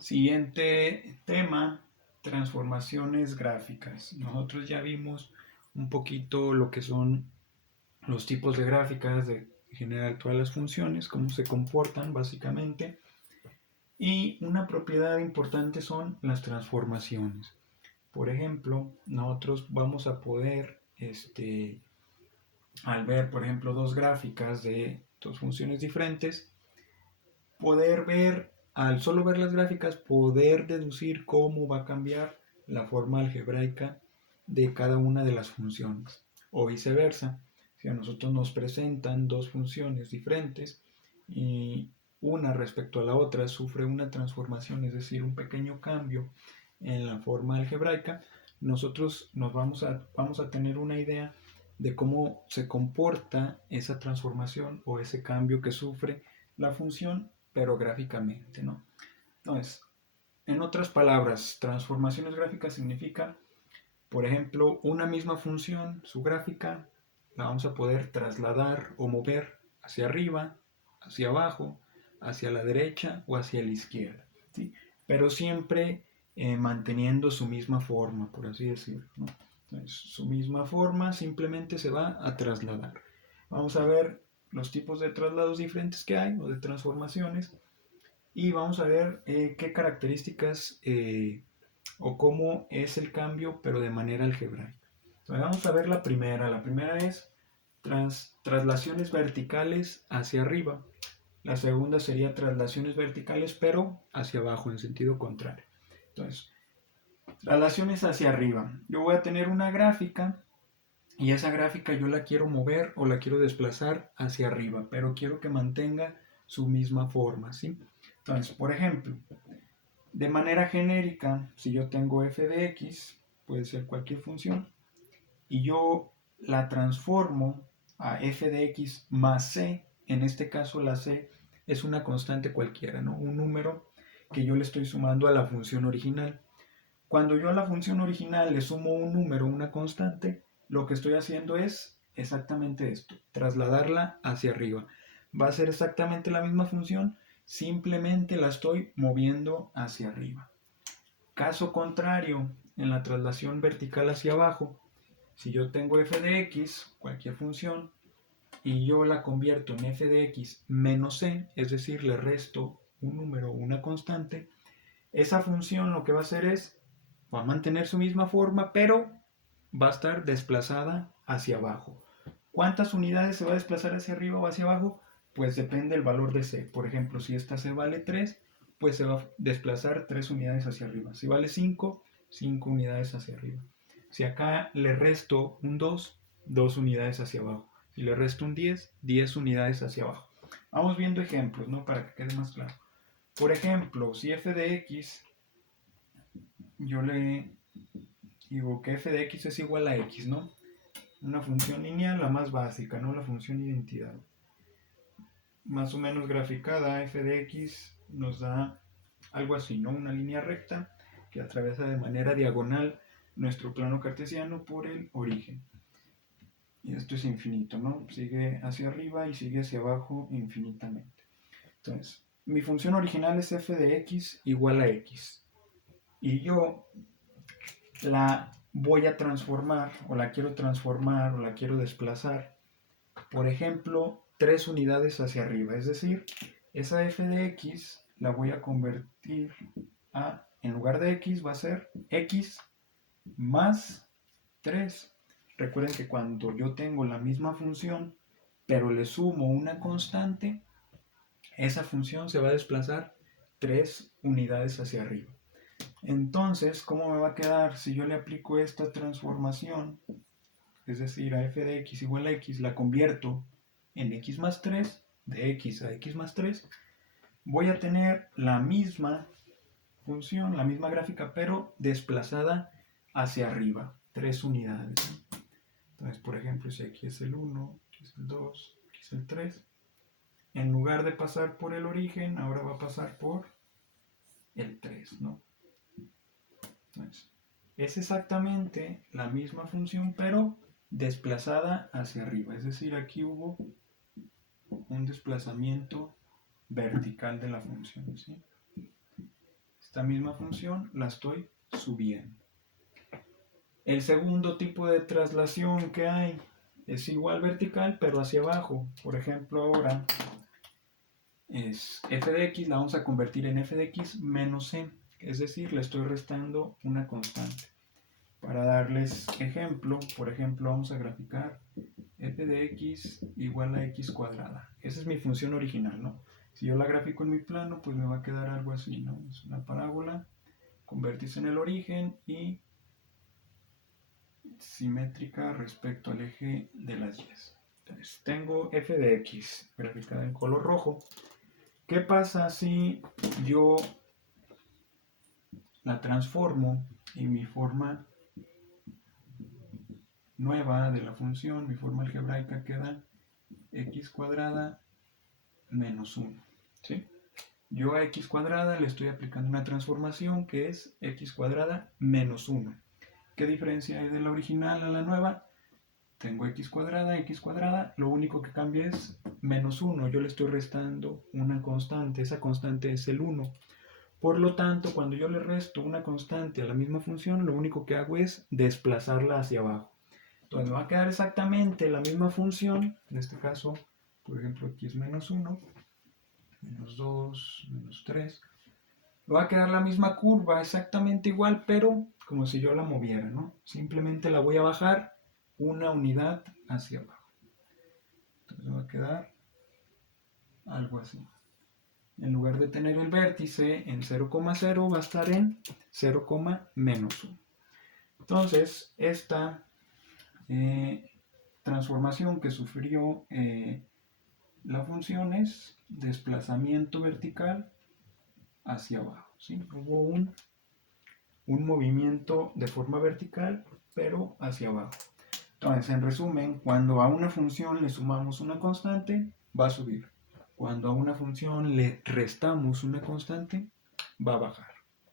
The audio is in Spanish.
Siguiente tema, transformaciones gráficas. Nosotros ya vimos un poquito lo que son los tipos de gráficas, de generar todas las funciones, cómo se comportan básicamente. Y una propiedad importante son las transformaciones. Por ejemplo, nosotros vamos a poder, al ver, por ejemplo, dos gráficas de dos funciones diferentes, poder ver, al solo ver las gráficas, poder deducir cómo va a cambiar la forma algebraica de cada una de las funciones. O viceversa, si a nosotros nos presentan dos funciones diferentes y una respecto a la otra sufre una transformación, es decir, un pequeño cambio en la forma algebraica, nosotros vamos a tener una idea de cómo se comporta esa transformación o ese cambio que sufre la función, pero gráficamente, ¿no? Entonces, en otras palabras, transformaciones gráficas significa, por ejemplo, una misma función, su gráfica, la vamos a poder trasladar o mover hacia arriba, hacia abajo, hacia la derecha o hacia la izquierda, ¿sí? Pero siempre manteniendo su misma forma, por así decirlo, ¿no? Entonces, su misma forma simplemente se va a trasladar. Vamos a ver los tipos de traslados diferentes que hay o de transformaciones y vamos a ver qué características o cómo es el cambio, pero de manera algebraica. Entonces, vamos a ver la primera. La primera es traslaciones verticales hacia arriba. La segunda sería traslaciones verticales, pero hacia abajo, en sentido contrario. Entonces, traslaciones hacia arriba. Yo voy a tener una gráfica y esa gráfica yo la quiero mover o la quiero desplazar hacia arriba, pero quiero que mantenga su misma forma, ¿sí? Entonces, por ejemplo, de manera genérica, si yo tengo f de x, puede ser cualquier función, y yo la transformo a f de x más c, en este caso la c es una constante cualquiera, ¿no? Un número que yo le estoy sumando a la función original. Cuando yo a la función original le sumo un número, una constante, lo que estoy haciendo es exactamente esto, trasladarla hacia arriba. Va a ser exactamente la misma función, simplemente la estoy moviendo hacia arriba. Caso contrario, en la traslación vertical hacia abajo, si yo tengo f de x, cualquier función, y yo la convierto en f de x menos c, es decir, le resto un número o una constante, esa función lo que va a hacer es, va a mantener su misma forma, pero va a estar desplazada hacia abajo. ¿Cuántas unidades se va a desplazar hacia arriba o hacia abajo? Pues depende del valor de c. Por ejemplo, si esta c vale 3, pues se va a desplazar 3 unidades hacia arriba. Si vale 5, 5 unidades hacia arriba. Si acá le resto un 2, 2 unidades hacia abajo. Si le resto un 10, 10 unidades hacia abajo. Vamos viendo ejemplos, ¿no? Para que quede más claro. Por ejemplo, si f de x, yo le digo que f de x es igual a x, ¿no? Una función lineal, la más básica, ¿no? La función identidad. Más o menos graficada, f de x nos da algo así, ¿no? Una línea recta que atraviesa de manera diagonal nuestro plano cartesiano por el origen. Y esto es infinito, ¿no? Sigue hacia arriba y sigue hacia abajo infinitamente. Entonces, mi función original es f de x igual a x. Y yo la voy a transformar, o la quiero transformar, o la quiero desplazar, por ejemplo, 3 unidades hacia arriba. Es decir, esa f de x la voy a convertir a, en lugar de x, va a ser x más 3. Recuerden que cuando yo tengo la misma función, pero le sumo una constante, esa función se va a desplazar 3 unidades hacia arriba. Entonces, ¿cómo me va a quedar si yo le aplico esta transformación? Es decir, a f de x igual a x, la convierto en x más 3, de x a x más 3, voy a tener la misma función, la misma gráfica, pero desplazada hacia arriba, 3 unidades. Entonces, por ejemplo, si aquí es el 1, aquí es el 2, aquí es el 3, en lugar de pasar por el origen, ahora va a pasar por el 3, ¿no? Entonces, es exactamente la misma función, pero desplazada hacia arriba. Es decir, aquí hubo un desplazamiento vertical de la función, ¿sí? esta misma función la estoy subiendo. El segundo tipo de traslación que hay es igual vertical, pero hacia abajo. Por ejemplo, ahora es f de x, la vamos a convertir en f de x menos c, es decir, le estoy restando una constante. Para darles ejemplo, por ejemplo, vamos a graficar f de x igual a x cuadrada. Esa es mi función original, ¿no? Si yo la grafico en mi plano, pues me va a quedar algo así, ¿no? Es una parábola, convertirse en el origen y simétrica respecto al eje de las y. Entonces, tengo f de x graficada en color rojo. ¿Qué pasa si yo la transformo en mi forma nueva de la función? Mi forma algebraica queda x cuadrada menos 1, ¿sí? Yo a x cuadrada le estoy aplicando una transformación que es x cuadrada menos 1. ¿Qué diferencia hay de la original a la nueva? Tengo x cuadrada, lo único que cambia es menos 1. Yo le estoy restando una constante, esa constante es el 1. Por lo tanto, cuando yo le resto una constante a la misma función, lo único que hago es desplazarla hacia abajo. Entonces me va a quedar exactamente la misma función, en este caso, por ejemplo, aquí es menos 1, menos 2, menos 3. Me va a quedar la misma curva, exactamente igual, pero como si yo la moviera, ¿no? Simplemente la voy a bajar una unidad hacia abajo. Entonces me va a quedar algo así. En lugar de tener el vértice en 0,0 va a estar en 0, menos 1. Entonces, esta transformación que sufrió la función es desplazamiento vertical hacia abajo, ¿sí? Hubo un movimiento de forma vertical, pero hacia abajo. Entonces, en resumen, cuando a una función le sumamos una constante, va a subir. Cuando a una función le restamos una constante, va a bajar.